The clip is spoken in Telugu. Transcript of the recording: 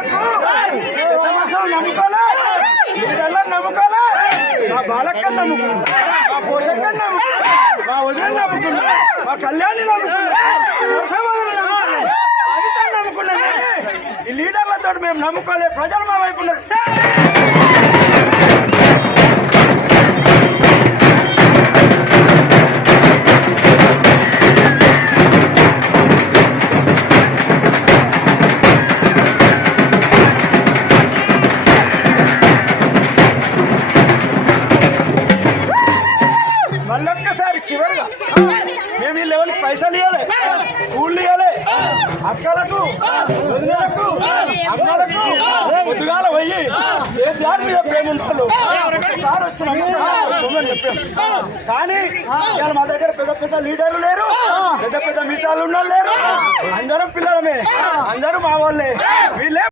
నమ్ముకోలే, నమ్ముకోలే, మా బాలక్క నమ్ముకున్నా, మా పోషక్క నమ్ముకున్నా, మా వదిన నమ్ముకున్నా, మా కళ్యాణి నమ్ముకున్నా, నమ్ముకున్నా. ఈ లీడర్లతో మేము నమ్ముకోలే, ప్రజలు మా వైపు ఉన్నారు. మళ్ళొక్కసారి చివరిగా మేము ఈ లెవెల్ పైసలు ఇవ్వాలి, ఊళ్ళు ఇవ్వాలి, అక్కలకు వదినలకు అమ్మలకు పొద్దుగాల పోయి కేసీఆర్ మీద ప్రేమ ఉంటారు ఒకసారి వచ్చిన చెప్పాం. కానీ ఇవాళ మా దగ్గర పెద్ద పెద్ద లీడర్లు లేరు, పెద్ద పెద్ద మీసాలు ఉన్న లేరు, అందరం పిల్లలమే, అందరూ మా వాళ్ళే. వీళ్ళే